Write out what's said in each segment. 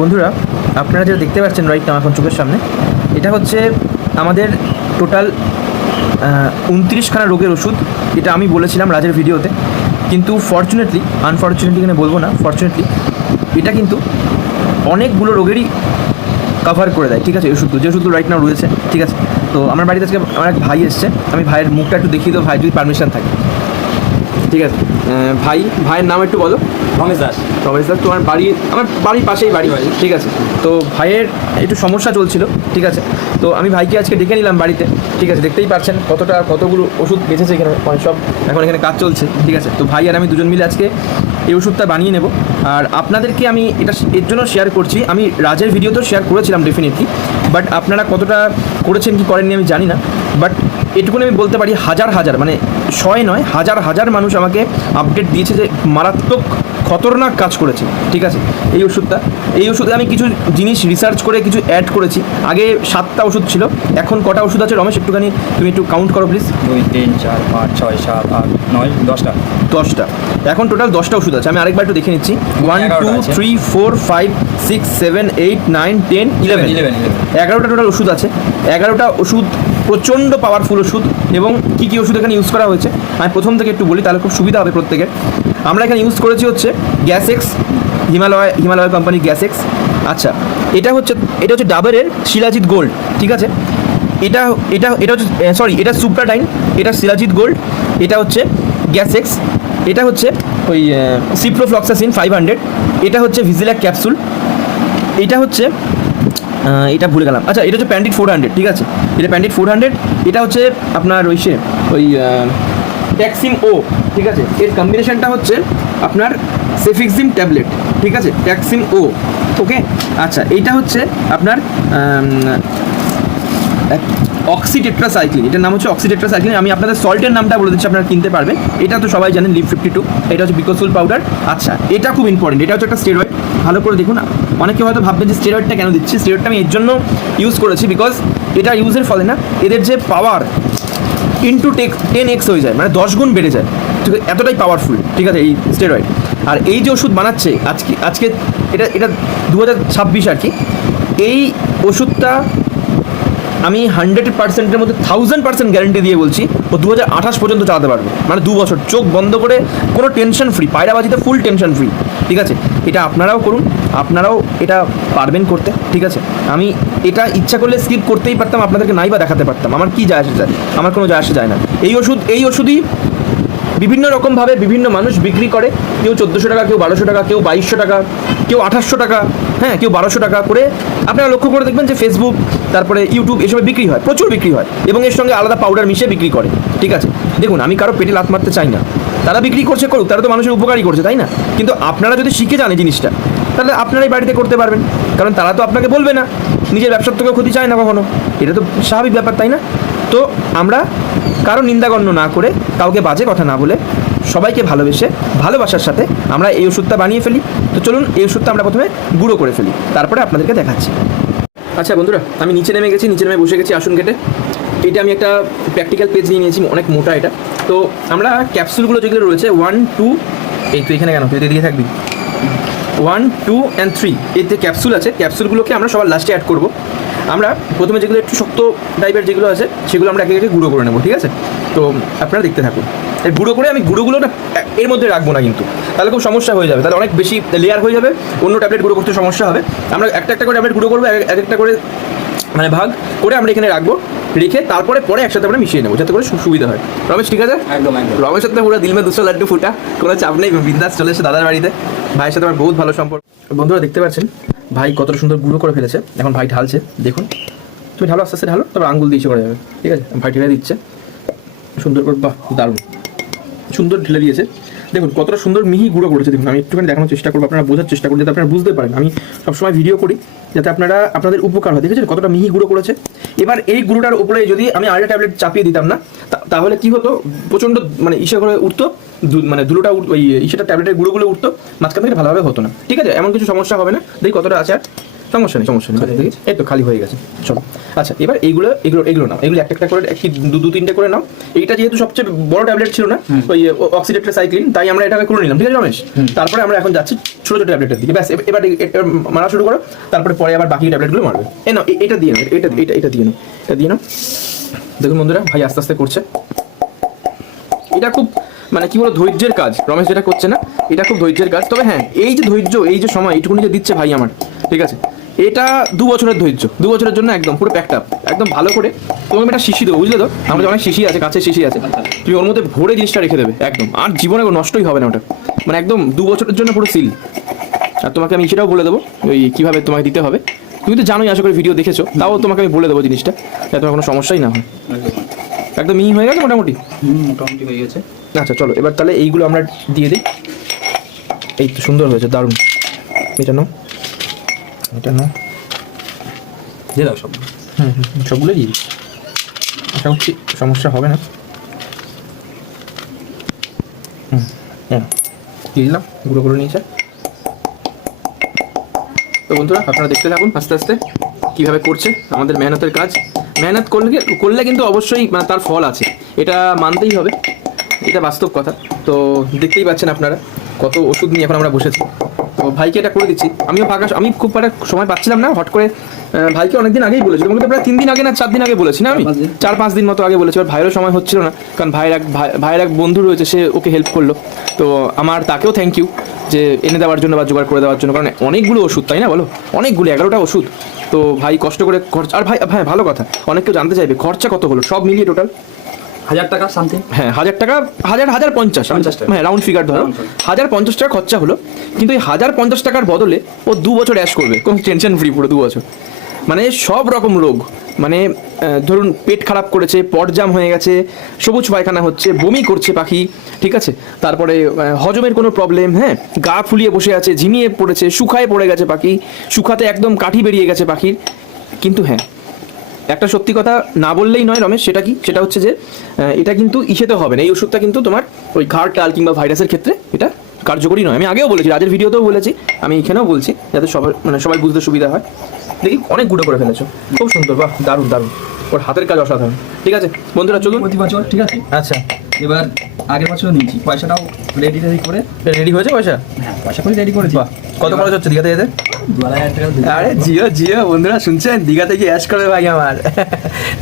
বন্ধুরা, আপনারা যেটা দেখতে পাচ্ছেন রাইট নাও এখন চোখের সামনে, এটা হচ্ছে আমাদের টোটাল 29খানা রোগের ওষুধ। এটা আমি বলেছিলাম রাজের ভিডিওতে, কিন্তু আনফর্চুনেটলি এখানে বলবো না, ফর্চুনেটলি এটা কিন্তু অনেকগুলো রোগেরই কভার করে দেয়। ঠিক আছে, যে ওষুধগুলো রাইট নাও রয়েছে। ঠিক আছে, তো আমার বাড়িতে আজকে আমার এক ভাই এসছে, আমি ভাইয়ের মুখটা একটু দেখিয়ে দেবো, ভাই যদি পারমিশন থাকে। ঠিক আছে, ভাইয়ের নাম একটু বলো। রমেশ দাস। তোমার আমার বাড়ির পাশেই বাড়ি। ঠিক আছে, তো ভাইয়ের একটু সমস্যা চলছিল। ঠিক আছে, তো আমি ভাইকে আজকে ডেকে নিলাম বাড়িতে। ঠিক আছে, দেখতেই পাচ্ছেন কতগুলো ওষুধ বেঁচেছে এখানে, সব এখন এখানে কাজ চলছে। ঠিক আছে, তো ভাই আর আমি দুজন মিলে আজকে এই ওষুধটা বানিয়ে নেব। আর আপনাদেরকে আমি এটা এর জন্য শেয়ার করছি, আমি রাজের ভিডিওতেও শেয়ার করেছিলাম ডেফিনেটলি, বাট আপনারা কতটা করেছেন কি করেননি আমি জানি না। বাট এটুকুনি আমি বলতে পারি, হাজার মানে 100 নয়, হাজার মানুষ আমাকে আপডেট দিয়েছে যে মারাত্মক খতরনাক কাজ করেছে। ঠিক আছে, এই ওষুধে আমি কিছু জিনিস রিসার্চ করে কিছু অ্যাড করেছি। আগে 7টা ওষুধ ছিল, এখন কটা ওষুধ আছে রমেশ একটুখানি তুমি একটু কাউন্ট করো প্লিজ। 2, 3, 4, 5, 6, 7, 8, 9, 10টা। এখন টোটাল 10টা ওষুধ আছে। আমি আরেকবার একটু দেখে নিচ্ছি। 1, 2, 3, 4, 5, 6, 7, 8, 9, 10, 11 11টা টোটাল ওষুধ আছে। 11টা ওষুধ প্রচণ্ড পাওয়ারফুল ওষুধ। এবং কী ওষুধ এখানে ইউজ করা হয়েছে আমি প্রথম থেকে একটু বলি, তাহলে খুব সুবিধা হবে প্রত্যেকের। আমরা এখানে ইউজ করেছি হচ্ছে গ্যাসেক্স, হিমালয় কোম্পানির গ্যাসেক্স। আচ্ছা, এটা হচ্ছে ডাবরের শিলাজিৎ গোল্ড। ঠিক আছে, এটা হচ্ছে এটা সুপ্রাডাইন, এটা শিলাজিৎ গোল্ড, এটা হচ্ছে গ্যাসেক্স, এটা হচ্ছে ওই সিপ্রোফ্লক্সাসিন 500, এটা হচ্ছে ভিজিল্যাক ক্যাপসুল, এটা হচ্ছে এটা ভুলে গেলাম। আচ্ছা, এটা হচ্ছে প্যান্ডিট 400। ঠিক আছে, এটা প্যান্ডিট 400, এটা হচ্ছে আপনার ওই ট্যাক্সিম ও। ঠিক আছে, এর কম্বিনেশনটা হচ্ছে আপনার সেফিক্সিম ট্যাবলেট। ঠিক আছে, ট্যাক্সিম ও। ওকে, আচ্ছা, এইটা হচ্ছে আপনার অক্সিটেট্রাসাইক্লিন, এটার নাম হচ্ছে অক্সিটেট্রাসাইক্লিন। আমি আপনাদের সল্টের নামটা বলে দিচ্ছি, আপনারা কিনতে পারবেন। এটা তো সবাই জানেন, লিভ 52। এটা হচ্ছে বিকোসুল পাউডার। আচ্ছা, এটা খুব ইম্পর্টেন্ট, এটা হচ্ছে একটা স্টেরয়েড। ভালো করে দেখুন, অনেকে হয়তো ভাববেন যে স্টেরয়েডটা কেন দিচ্ছি। স্টেরয়েডটা আমি এর জন্য ইউজ করেছি, বিকজ এটা ইউজের ফলে না এদের যে পাওয়ার ইন্টু 10x হয়ে যায়, মানে 10 গুণ বেড়ে যায়। ঠিক আছে, এতটাই পাওয়ারফুল। ঠিক আছে, এই স্টেরয়েড। আর এই যে ওষুধ বানাচ্ছে আজকে এটা 2026 আর কি। এই ওষুধটা আমি 100%-এর মধ্যে 1000% গ্যারেন্টি দিয়ে বলছি, ও 2028 পর্যন্ত চালাতে পারবে, মানে 2 বছর চোখ বন্ধ করে, কোনো টেনশন ফ্রি, পায়রাবাজিতে ফুল টেনশন ফ্রি। ঠিক আছে, এটা আপনারাও করুন, আপনারাও এটা পারবেন করতে। ঠিক আছে, আমি এটা ইচ্ছা করলে স্কিপ করতেই পারতাম, আপনাদেরকে নাই বা দেখাতে পারতাম, আমার কি যায় আসে যায়, আমার কোনো যায় আসে যায় না। এই ওষুধই বিভিন্ন রকমভাবে বিভিন্ন মানুষ বিক্রি করে। কেউ 1400 টাকা, কেউ 1200 টাকা, কেউ 2200 টাকা, কেউ 2800 টাকা, হ্যাঁ, কেউ 1200 টাকা করে। আপনারা লক্ষ্য করে দেখবেন যে ফেসবুক, তারপরে ইউটিউব, এসবে বিক্রি হয়, প্রচুর বিক্রি হয়, এবং এর সঙ্গে আলাদা পাউডার মিশিয়ে বিক্রি করে। ঠিক আছে, দেখুন, আমি কারো পেটে লাথ মারতে চাই না, তারা বিক্রি করছে করুক, তারা তো মানুষের উপকারই করছে, তাই না? কিন্তু আপনারা যদি শিখে যান এই জিনিসটা, তাহলে আপনারাই বাড়িতে করতে পারবেন, কারণ তারা তো আপনাকে বলবে না, নিজের ব্যবসার তো কেউ ক্ষতি চায় না কখনো, এটা তো স্বাভাবিক ব্যাপার, তাই না? তো আমরা কারো নিন্দাগণ্য না করে, কাউকে বাজে কথা না বলে, সবাইকে ভালোবেসে ভালোবাসার সাথে আমরা এই ওষুধটা বানিয়ে ফেলি। তো চলুন, এই ওষুধটা আমরা প্রথমে গুঁড়ো করে ফেলি, তারপরে আপনাদেরকে দেখাচ্ছি। আচ্ছা বন্ধুরা, আমি নিচে নেমে বসে গেছি আসন কেটে। এটা আমি একটা প্র্যাকটিক্যাল পেজ নিয়ে নিয়েছি, অনেক মোটা এটা। তো আমরা ক্যাপসুলগুলো যেগুলো রয়েছে 1, 2, এই তো এখানে কেন তুই এদিকে থাকবি, 1, 2 and 3 এতে ক্যাপসুল আছে। ক্যাপসুলগুলোকে আমরা সবার লাস্টে অ্যাড করব। আমরা প্রথমে যেগুলো একটু শক্ত টাইপের যেগুলো আছে, সেগুলো আমরা একে গুঁড়ো করে নেবো। ঠিক আছে, তো আপনারা দেখতে থাকুন। এই গুঁড়ো করে আমি গুঁড়োগুলোটা এর মধ্যে রাখবো না, কিন্তু তাহলে খুব সমস্যা হয়ে যাবে, তাহলে অনেক বেশি লেয়ার হয়ে যাবে, অন্য ট্যাবলেট গুঁড়ো করতে সমস্যা হবে। আমরা একটা করে ট্যাবলেট গুঁড়ো করবো, একটা করে মানে ভাগ করে আমরা এখানে রাখবো, রেখে তারপরে একসাথে আমরা মিশিয়ে নেবো, যাতে করে সুবিধা হয়। রমেশ ঠিক আছে? একদম। রমেশ সাথে পুরো দিল মে 200 লাড্ডু ফুটা, কোনো চাপ নেই, বিন্দাস চলে এসে দাদার বাড়িতে। ভাইয়ের সাথে আমার বহুত ভালো সম্পর্ক। বন্ধুরা দেখতে পাচ্ছেন ভাই কতটা সুন্দর গুঁড়ো করে ফেলেছে। এখন ভাই ঢালছে, দেখুন, তুমি ঢালো, আস্তে আস্তে ঢালো, তবে আঙ্গুল দিয়ে করে যাবে। ঠিক আছে, ভাই ঢেলে দিচ্ছে সুন্দর করে, বাহ দারুণ সুন্দর ঢেলে দিয়েছে। দেখুন কতটা সুন্দর মিহি গুঁড়ো করেছে। দেখুন, আমি একটুখানি দেখানোর চেষ্টা করবো, আপনারা বোঝার চেষ্টা করুন, যাতে আপনারা বুঝতে পারেন। আমি সবসময় ভিডিও করি যাতে আপনাদের উপকার হয়। দেখেছেন কতটা মিহি গুঁড়ো করেছে। এবার এই গুঁড়োটার উপরে যদি আমি আরেকটা ট্যাবলেট চাপিয়ে দিতাম না, তাহলে কি হতো, প্রচণ্ড মানে ইসে করে উঠতো, মানে ধুলোটা ওই ইসেটা ট্যাবলেটের গুঁড়োগুলো উঠতো, মাঝখান থেকে ভালোভাবে হতো না। ঠিক আছে, এমন কিছু সমস্যা হবে না। দেখি কতটা আছে, আর সমস্যা নেই দেখি এই তো খালি হয়ে গেছে চলো। আচ্ছা এবার এগুলো নাও, এগুলো একটা করে একটি দু তিনটে করে নাও। এইটা যেহেতু সবচেয়ে বড় ট্যাবলেট ছিল না ওই অক্সিটেট্রাসাইক্লিন, তাই আমরা এটাকে করে নিলাম, ঠিক আছে রমেশ? তারপরে আমরা এখন যাচ্ছি ছোট ছোট ট্যাবলেটের দিকে। ব্যাস এবার মারা শুরু করো, তারপরে পরে আবার বাকি ট্যাবলেটগুলো মারবে। নাও এটা দিয়ে নাও, এটা দিয়ে নাও। দেখুন বন্ধুরা, ভাই আস্তে আস্তে করছে। এটা খুব মানে কি বলো ধৈর্যের কাজ, রমেশ যেটা করছে না এটা খুব ধৈর্যের কাজ। তবে হ্যাঁ এই যে ধৈর্য, এই যে সময় এইটুকুনি যে দিচ্ছে ভাই আমার, ঠিক আছে, এটা 2 বছরের ধৈর্য, 2 বছরের জন্য একদম পুরো প্যাকড আপ, একদম ভালো করে তোমাকে একটা শিশি দেবো, বুঝলে তো? আমাদের অনেক শিশি আছে, কাছের শিশি আছে, তুমি ওর মধ্যে ভরে জিনিসটা রেখে দেবে একদম, আর জীবনে নষ্টই হবে না ওটা, মানে একদম 2 বছরের জন্য পুরো সিল। আর তোমাকে আমি সেটাও বলে দেবো ওই কীভাবে তোমাকে দিতে হবে। তুমি তো জানোই, আশা করি ভিডিও দেখেছো, তাও তোমাকে আমি বলে দেবো জিনিসটা, যাতে তোমার কোনো সমস্যাই না হয়। একদম হয়ে গেছে মোটামুটি হয়ে গেছে। আচ্ছা চলো এবার তাহলে এইগুলো আমরা দিয়ে দিই। এই তো সুন্দর হয়েছে, দারুণ। এটা নাও, দিয়ে দাও সব। সবগুলো দিয়ে দিই, আশা করছি সমস্যা হবে না। দিয়ে দিলাম, গুঁড়ো করে নিয়েছে। তো বন্ধুরা আপনারা দেখতে থাকুন আস্তে আস্তে কীভাবে করছে আমাদের মেহনতের কাজ। মেহনত করলে কিন্তু অবশ্যই মানে তার ফল আছে, এটা মানতেই হবে, এটা বাস্তব কথা। তো দেখতেই পাচ্ছেন আপনারা কত ওষুধ নিয়ে এখন আমরা বসেছি। তো ভাইকে এটা করে দিচ্ছি, আমি খুব সময় পাচ্ছিলাম না, হট করে ভাইকে অনেকদিন আগেই বলেছি, তোমাকে তো প্রায় 3 দিন আগে না 4 দিন আগে বলেছি না, আমি 4-5 দিন মতো আগে বলেছি। আর ভাইয়েরও সময় হচ্ছিল না, কারণ ভাইয়ের এক বন্ধু রয়েছে, সে ওকে হেল্প করলো। তো তাকেও থ্যাংক ইউ যে এনে দেওয়ার জন্য বা জোগাড় করে দেওয়ার জন্য, কারণ অনেকগুলো ওষুধ, তাই না বলো? অনেকগুলো 11টা ওষুধ। তো ভাই কষ্ট করে খরচা, আর ভাই ভালো কথা, অনেক কেউ জানতে চাইবে খরচা কত হলো সব মিলিয়ে টোটাল? 1000 টাকা সামথিং। হ্যাঁ 1000 টাকা, 1050 হ্যাঁ রাউন্ড ফিগার ধরো, 1050 টাকা খরচা হলো। কিন্তু এই 1050 টাকার বদলে ও 2 বছর অ্যাশ করবে, কোনো টেনশন ফ্রি, পুরো 2 বছর। মানে সব রকম রোগ, মানে ধরুন পেট খারাপ করেছে, পটজাম হয়ে গেছে, সবুজ পায়খানা হচ্ছে, বমি করছে পাখি, ঠিক আছে, তারপরে হজমের কোনো প্রবলেম, হ্যাঁ গা ফুলিয়ে বসে আছে, ঝিমিয়ে পড়েছে, শুকায় পড়ে গেছে পাখি, শুকাতে একদম কাঠি বেরিয়ে গেছে পাখির। কিন্তু হ্যাঁ একটা সত্যি কথা না বললেই নয় রমেশ, সেটা হচ্ছে যে এটা কিন্তু ইসেতে হবে না, এই ওষুধটা কিন্তু তোমার ওই ঘাড় টাল কিংবা ভাইরাসের ক্ষেত্রে এটা কার্যকরী নয়। আমি আগেও বলেছি, রাজের ভিডিওতেও বলেছি, আমি এখানেও বলছি, যাতে সবাই বুঝতে সুবিধা হয়। দেখি অনেক গুঁড়ো করে ফেলেছো, খুব সুন্দর, বাহ দারুণ, ওর হাতের কাজ অসাধারণ। ঠিক আছে বন্ধুরা চলুন। প্রতি বছর ঠিক আছে। আচ্ছা এবার আগের বছর নিয়েছি, পয়সাটাও রেডি করে। রেডি হয়েছে পয়সা? হ্যাঁ পয়সা করে রেডি করেছি। কত খরচ হচ্ছে দীঘাতে যেতে? 2000 টাকা। আরে জিও বন্ধুরা শুনছেন, দীঘাতে গিয়ে অ্যাশ করবে ভাই আমার।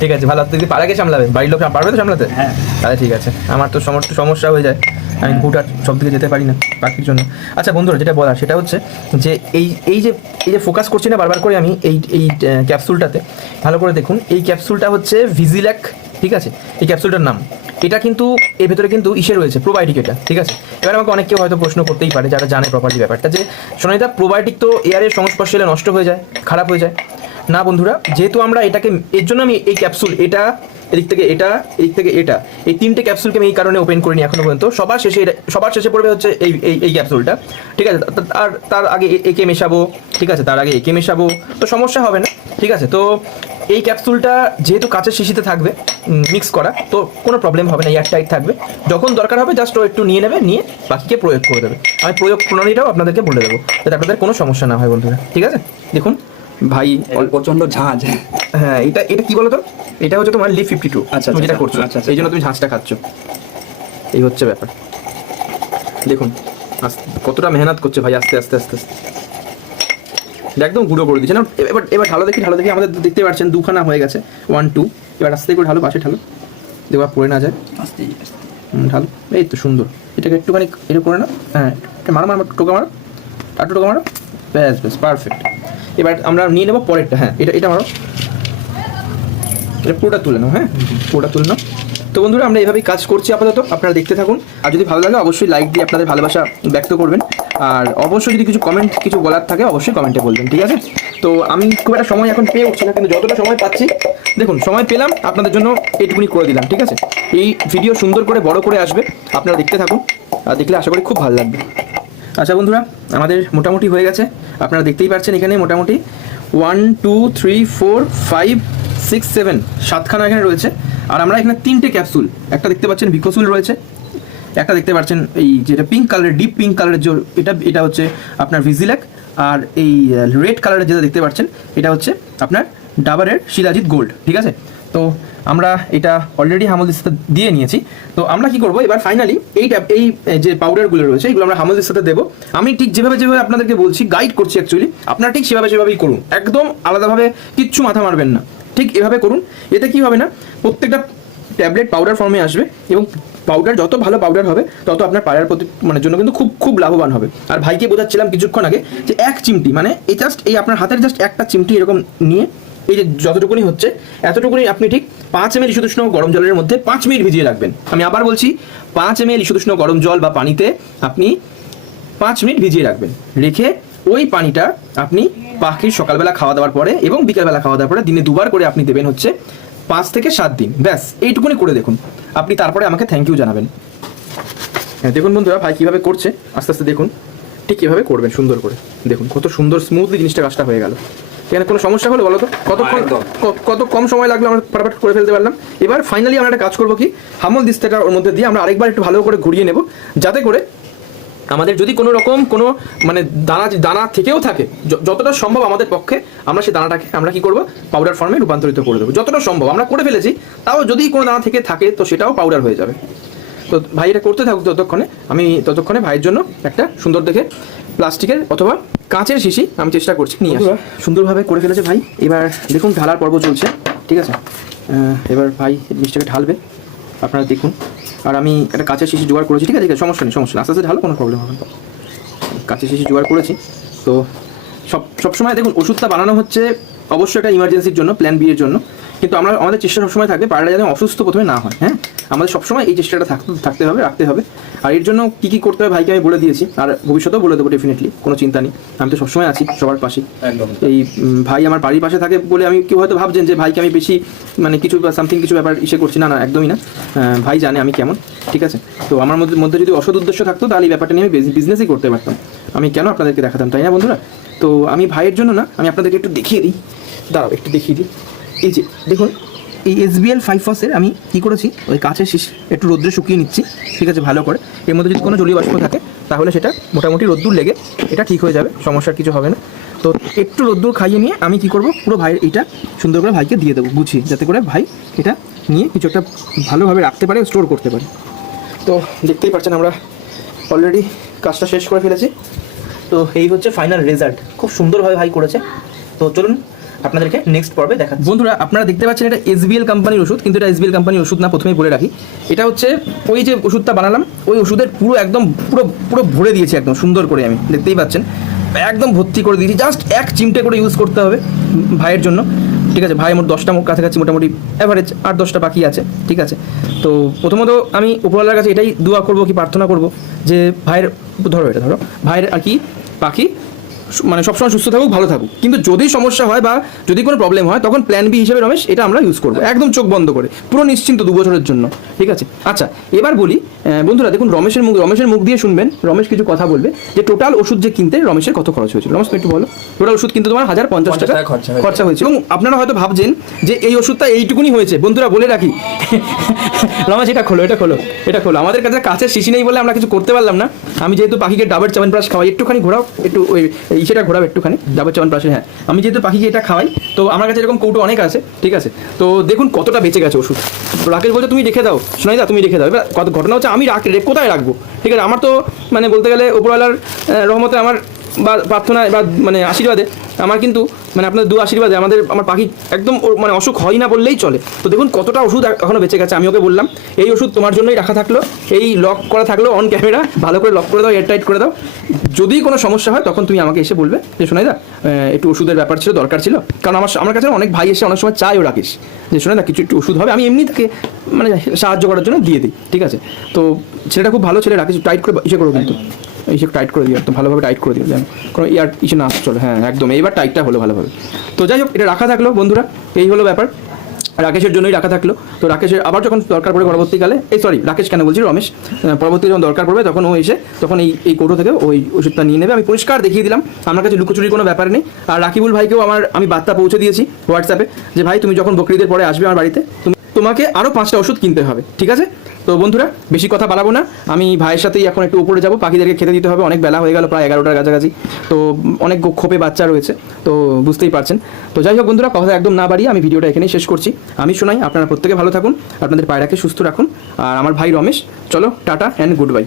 ঠিক আছে ভালো, তুই পাড়াকে সামলাবে, বাড়ির লোক পারবে তো সামলাতে? হ্যাঁ তাহলে ঠিক আছে, আমার তো সমস্যা হয়ে যায়, আমি হুট আর সব দিকে যেতে পারি না পাখির জন্য। আচ্ছা বন্ধুরা যেটা বলার সেটা হচ্ছে যে এই যে ফোকাস করছি না বারবার করে আমি এই ক্যাপসুলটাতে, ভালো করে দেখুন। এই ক্যাপসুলটা হচ্ছে ভিজিল্যাক, ঠিক আছে, এই ক্যাপসুলটার নাম। এটা কিন্তু এর ভেতরে কিন্তু রয়েছে প্রোবায়োটিক, এটা ঠিক আছে। এবার আমাকে অনেক কেউ হয়তো প্রশ্ন করতেই পারে যারা জানে প্রপারলি ব্যাপারটা, যে সোনাইদা প্রোবায়োটিক তো এয়ারের সংস্পর্শে এলে নষ্ট হয়ে যায়, খারাপ হয়ে যায়। না বন্ধুরা, যেহেতু আমরা এটাকে, এর জন্য আমি এই ক্যাপসুল, এটা এদিক থেকে এটা, এদিক থেকে এটা, এই 3টে ক্যাপসুলকে আমি এই কারণে ওপেন করিনি এখনো পর্যন্ত। সবার শেষে পড়বে হচ্ছে এই ক্যাপসুলটা, ঠিক আছে। আর তার আগে একে মেশাবো, ঠিক আছে, তার আগে একে মেশাবো, তো সমস্যা হবে না, ঠিক আছে। তো এই ক্যাপসুলটা যেহেতু কাঁচের শিশিতে থাকবে মিক্স করা, তো কোনো প্রবলেম হবে না, এয়ার টাইট থাকবে। যখন দরকার হবে জাস্ট ও একটু নিয়ে নেবে, নিয়ে বাকিকে প্রয়োগ করে দেবে। আমি প্রয়োগ প্রণালীটাও আপনাদেরকে বলে দেবো, যাতে আপনাদের কোনো সমস্যা না হয় বন্ধুরা, ঠিক আছে। দেখুন ভাই প্রচন্ড ঝাঁঝ। হ্যাঁ এটা কি বলো তো, এটা হচ্ছে তোমার লিভ 52। আচ্ছা তুমি যেটা করছো, আচ্ছা, এই জন্য তুমি ঝাঁঝটা খাচ্ছ, এই হচ্ছে ব্যাপার। দেখুন কতটা মেহনত করছে ভাই, আস্তে আস্তে আস্তে আস্তে একদম গুঁড়ো করে দিচ্ছে না। এবার ঢালো দেখি, আমাদের দেখতে পাচ্ছেন 2খানা হয়ে গেছে, 1 2। এবার আস্তে করে ঢালো, পাশে ঢালো, দেখো পড়ে না যায়, ঢালো, এই তো সুন্দর। এটাকে একটুখানি এটা করে নাও, হ্যাঁ মারো টোকা মারো, আর টোকা মারো, ব্যাস পারফেক্ট। এবার আমরা নিয়ে নেবো পরেরটা, হ্যাঁ এটা মারো, এটা পুরোটা তুলে নাও, হ্যাঁ পুরোটা তুলে নাও। তো বন্ধুরা আমরা এইভাবেই কাজ করছি আপাতত, আপনারা দেখতে থাকুন। আর যদি ভালো লাগে অবশ্যই লাইক দিয়ে আপনাদের ভালোবাসা ব্যক্ত করবেন, আর অবশ্যই যদি কিছু বলার থাকে অবশ্যই কমেন্টে বলবেন, ঠিক আছে। তো আমি খুব একটা সময় এখন পেয়ে উঠছি না, কিন্তু যতটা সময় পাচ্ছি, দেখুন সময় পেলাম আপনাদের জন্য এইটুকুনি করে দিলাম, ঠিক আছে। এই ভিডিও সুন্দর করে বড় করে আসবে, আপনারা দেখতে থাকুন, আর দেখলে আশা করি খুব ভালো লাগবে। আচ্ছা বন্ধুরা আমাদের মোটামুটি হয়ে গেছে, আপনারা দেখতেই পাচ্ছেন এখানে মোটামুটি 1 2 3 4 5 6 7 7খানা এখানে রয়েছে। আর আমরা এখানে 3টে ক্যাপসুল, একটা দেখতে পাচ্ছেন ভিকোসুল রয়েছে, একটা দেখতে পাচ্ছেন এই যেটা পিঙ্ক কালারের, ডিপ পিঙ্ক কালারের, যে এটা হচ্ছে আপনার ভিজিল্যাক, আর এই রেড কালারের যেটা দেখতে পাচ্ছেন এটা হচ্ছে আপনার ডাবরের শিলাজিৎ গোল্ড, ঠিক আছে। তো আমরা এটা অলরেডি হামল দিস্তাতে দিয়ে নিয়েছি। তো আমরা কি করব এবার ফাইনালি এই যে পাউডারগুলো রয়েছে এগুলো আমরা হামল দিস্তাতে দেবো। আমি ঠিক যেভাবে আপনাদেরকে বলছি, গাইড করছি অ্যাকচুয়ালি, আপনারা ঠিক সেভাবেই করুন, একদম আলাদাভাবে কিচ্ছু মাথা মারবেন না, ঠিক এভাবে করুন। এতে কি হবে না, প্রত্যেকটা ট্যাবলেট পাউডার ফর্মে আসবে এবং পাউডার যত ভালো পাউডার হবে তত আপনার পায়ের প্রতি মানে জন্য কিন্তু খুব খুব লাভবান হবে। আর ভাইকে বোঝাচ্ছিলাম কিছুক্ষণ আগে যে এক চিমটি মানে এই আপনার হাতের জাস্ট একটা চিমটি এরকম নিয়ে এই যে যতটুকুনি হচ্ছে এতটুকুনি আপনি ঠিক 5 ml ইস্যুতুষ্ণ গরম জলের মধ্যে 5 মিনিট ভিজিয়ে রাখবেন। আমি আবার বলছি 5 ml ইস্যুতুষ্ণ গরম জল বা পানিতে আপনি 5 মিনিট ভিজিয়ে রাখবেন। রেখে ওই পানিটা আপনি পাখির সকালবেলা খাওয়া দাওয়ার পরে এবং বিকালবেলা খাওয়া দাওয়ার পরে দিনে 2 বার করে আপনি দেবেন হচ্ছে 5 থেকে 7 দিন, ব্যাস এইটুকুনি করে দেখুন। আপনি তারপরে আমাকে থ্যাংক ইউ জানাবেন। হ্যাঁ দেখুন বন্ধুরা ভাই কীভাবে করছে, আস্তে আস্তে দেখুন, ঠিক এভাবে করবেন সুন্দর করে। দেখুন কত সুন্দর স্মুথলি জিনিসটা কাজটা হয়ে গেল। এখানে কোনো সমস্যা হলো বলো তো? কত কম সময় লাগলো, আমরা ফটাফট করে ফেলতে পারলাম। এবার ফাইনালি আমরা একটা কাজ করবো কি, হামল দিস্তাটা ওর মধ্যে দিয়ে আমরা আরেকবার একটু ভালো করে ঘুরিয়ে নেব, যাতে করে আমাদের যদি কোনো রকম কোনো মানে দানা থেকেও থাকে যতটা সম্ভব আমাদের পক্ষে আমরা সেই দানাটাকে আমরা কি করব পাউডার ফর্মে রূপান্তরিত করে দেবো। যতটা সম্ভব আমরা করে ফেলেছি, তাও যদি কোনো দানা থেকে থাকে তো সেটাও পাউডার হয়ে যাবে। তো ভাই এটা করতে থাকুক ততক্ষণে ভাইয়ের জন্য একটা সুন্দর দেখে প্লাস্টিকের অথবা কাঁচের শিশি আমি চেষ্টা করছি নিয়ে আসা। সুন্দরভাবে করে ফেলেছে ভাই। এবার দেখুন ঢালার পর্ব চলছে, ঠিক আছে। এবার ভাই জিনিসটাকে ঢালবে, আপনারা দেখুন। আর আমি একটা কাঁচের শিশি জোগাড় করেছি, ঠিক আছে, সমস্যা নেই আস্তে আস্তে ঢালো, কোনো প্রবলেম হবে না। কাঁচের শিশি জোগাড় করেছি। তো সবসময় দেখুন ওষুধটা বানানো হচ্ছে অবশ্যই একটা ইমার্জেন্সির জন্য, প্ল্যান বি এর জন্য, কিন্তু আমাদের চেষ্টা সবসময় থাকবে পায়রাটা যেন অসুস্থ প্রথমে না হয়। হ্যাঁ, আমাদের সবসময় এই চেষ্টাটা রাখতে হবে। আর এর জন্য কী করতে হবে ভাইকে আমি বলে দিয়েছি, আর ভবিষ্যতেও বলে দেবো ডেফিনেটলি, কোনো চিন্তা নেই। আমি তো সবসময় আছি সবার পাশে। এই ভাই আমার বাড়ির পাশে থাকে বলে আমি কেউ হয়তো ভাবছেন যে ভাইকে আমি বেশি মানে কিছু কিছু ব্যাপার করছি, না একদমই না। ভাই জানে আমি কেমন, ঠিক আছে। তো আমার মধ্যে যদি অসৎ উদ্দেশ্য থাকতো তাহলে এই ব্যাপারটা নিয়ে আমি বিজনেসই করতে পারতাম, আমি কেন আপনাদেরকে দেখাতাম, তাই না বন্ধুরা? তো আমি ভাইয়ের জন্য না, আমি আপনাদেরকে একটু দেখিয়ে দিই, দাঁড়াও একটু দেখিয়ে দিই। এই যে দেখুন এই SBL 5-ফসের আমি কী করেছি, ওই কাঁচের শিশি একটু রোদ্রে শুকিয়ে নিচ্ছি, ঠিক আছে, ভালো করে। এর মধ্যে যদি কোনো জলীয় বাষ্প থাকে তাহলে সেটা মোটামুটি রোদ্দুর লেগে এটা ঠিক হয়ে যাবে, সমস্যার কিছু হবে না। তো একটু রোদ্দুর খাইয়ে নিয়ে আমি কী করবো, পুরো ভাইয়ের এইটা সুন্দর করে ভাইকে দিয়ে দেবো গুছিয়ে, যাতে করে ভাই এটা নিয়ে কিছু একটা ভালোভাবে রাখতে পারে, স্টোর করতে পারে। তো দেখতেই পাচ্ছেন আমরা অলরেডি কাজটা শেষ করে ফেলেছি। তো এই হচ্ছে ফাইনাল রেজাল্ট, খুব সুন্দরভাবে ভাই করেছে। তো চলুন আপনাদেরকে নেক্সট পর্বে দেখাচ্ছি। বন্ধুরা আপনারা দেখতে পাচ্ছেন এটা SBL কোম্পানির ওষুধ, কিন্তু এটা SBL কোম্পানির ওষুধ না, প্রথমেই বলে রাখি। এটা হচ্ছে ওই যে ওষুধটা বানালাম ওই ওষুধের পুরো একদম পুরো ভরে দিয়েছি একদম সুন্দর করে, আমি দেখতেই পাচ্ছেন একদম ভর্তি করে দিয়েছি। জাস্ট এক চিমটে করে ইউজ করতে হবে ভাইয়ের জন্য, ঠিক আছে। ভাই মোট 10টা কাছাকাছি মোটামুটি অ্যাভারেজ 8-10টা পাখি আছে, ঠিক আছে। তো প্রথমত আমি উপরওয়ালার কাছে এটাই দোয়া করবো কি প্রার্থনা করব যে ভাইয়ের ভাইয়ের আর কি পাখি মানে সবসময় সুস্থ থাকুক, ভালো থাকুক। কিন্তু যদি সমস্যা হয় বা যদি কোনো প্রবলেম হয় তখন প্ল্যান বি হিসেবে রমেশ এটা আমরা ইউজ করবো, একদম চোখ বন্ধ করে, পুরো নিশ্চিন্ত 2 বছরের জন্য, ঠিক আছে। আচ্ছা এবার বলি বন্ধুরা, দেখুন রমেশের মুখ দিয়ে শুনবেন, রমেশ কিছু কথা বলবে যে টোটাল ওষুধ যে কিনতে রমেশের কত খরচ হয়েছিল। রমেশ একটু বলো, টোটাল ওষুধ কিন্তু তোমার 1050 টাকা খরচা হয়েছে। এবং আপনারা হয়তো ভাবছেন যে এই ওষুধটা এইটুকুনি হয়েছে। বন্ধুরা বলে রাখি রমেশ এটা খোলো, আমাদের কাছে কাছের শিশি নেই বলে আমরা কিছু করতে পারলাম না। আমি যেহেতু পাখিকে ডাবের চ্যবনপ্রাশ খাওয়াই, একটুখানি ঘোরাও, একটু ওই সেটা ঘোরাও একটুখানি ডাবের চ্যবনপ্রাশে। হ্যাঁ, আমি যেহেতু পাখিকে এটা খাওয়াই, তো আমার কাছে এরকম কৌটো অনেক আছে, ঠিক আছে। তো দেখুন কতটা বেঁচে গেছে ওষুধ। রাকেশ বলছে তুমি রেখে দাও, সোনাইদা তুমি রেখে দাও। এবার কত ঘটনা হচ্ছে আমি কোথায় রাখবো, ঠিক আছে। আমার তো মানে বলতে গেলে উপরওয়ালার রহমতে আমার বা প্রার্থনায় বা মানে আশীর্বাদে আমার কিন্তু মানে আপনাদের আশীর্বাদে আমার পাখি একদম মানে অসুখ হয় না বললেই চলে। তো দেখুন কতটা ওষুধ এখনও বেঁচে গেছে। আমি ওকে বললাম এই ওষুধ তোমার জন্যই রাখা থাকলো, এই লক করা থাকলো অন ক্যামেরা, ভালো করে লক করে দাও, এয়ারটাইট করে দাও। যদি কোনো সমস্যা হয় তখন তুমি আমাকে এসে বলবে যে সোনাইদা একটু ওষুধের ব্যাপার ছিল, দরকার ছিল। কারণ আমার কাছে অনেক ভাই এসে অনেক সময় চায়ও রাখিস যে সোনাইদা কিছু একটু ওষুধ হবে, আমি এমনি তাকে মানে সাহায্য করার জন্য দিয়ে দিই, ঠিক আছে। তো ছেলেটা খুব ভালো ছেলে, রাখিস টাইট করে করো, কিন্তু এইসব টাইট করে দিও, একদম ভালোভাবে টাইট করে দিও, যেন কোনো ইসে না চলে। হ্যাঁ একদম, এইবার টাইটটা হলো ভালোভাবে। তো যাই হোক এটা রাখা থাকলো বন্ধুরা, এই হলো ব্যাপার, রাকেশের জন্যই রাখা থাকলো। তো রাকেশের আবার যখন দরকার পড়ে পরবর্তীকালে, রাকেশ কেন বলছি, রমেশ, পরবর্তীতে যখন দরকার পড়বে তখন ও এসে তখন এই কৌটো থেকে ওই ওষুধটা নিয়ে নেবে। আমি পরিষ্কার দেখিয়ে দিলাম, আমার কাছে লুকোচুরির কোনো ব্যাপার নেই। আর রাকিবুল ভাইকেও আমি বার্তা পৌঁছে দিয়েছি হোয়াটসঅ্যাপে যে ভাই তুমি যখন বকরিদের পরে আসবে আমার বাড়িতে, তোমাকে আরও 5টা ওষুধ কিনতে হবে, ঠিক আছে। তো বন্ধুরা বেশি কথা বাড়াবো না, আমি ভাইয়ের সাথেই এখন একটু উপরে যাব, পাখিদেরকে খেতে দিতে হবে, অনেক বেলা হয়ে গেল, প্রায় 11টার কাছাকাছি। তো অনেক খোপে বাচ্চা রয়েছে, তো বুঝতেই পারছেন। তো যাই হোক বন্ধুরা, কথা একদম না বাড়িয়ে আমি ভিডিওটা এখানেই শেষ করছি। আমি শোনাই, আপনারা প্রত্যেকে ভালো থাকুন, আপনাদের পায়রাকে সুস্থ রাখুন। আর আমার ভাই রমেশ, চলো টাটা অ্যান্ড গুড বাই।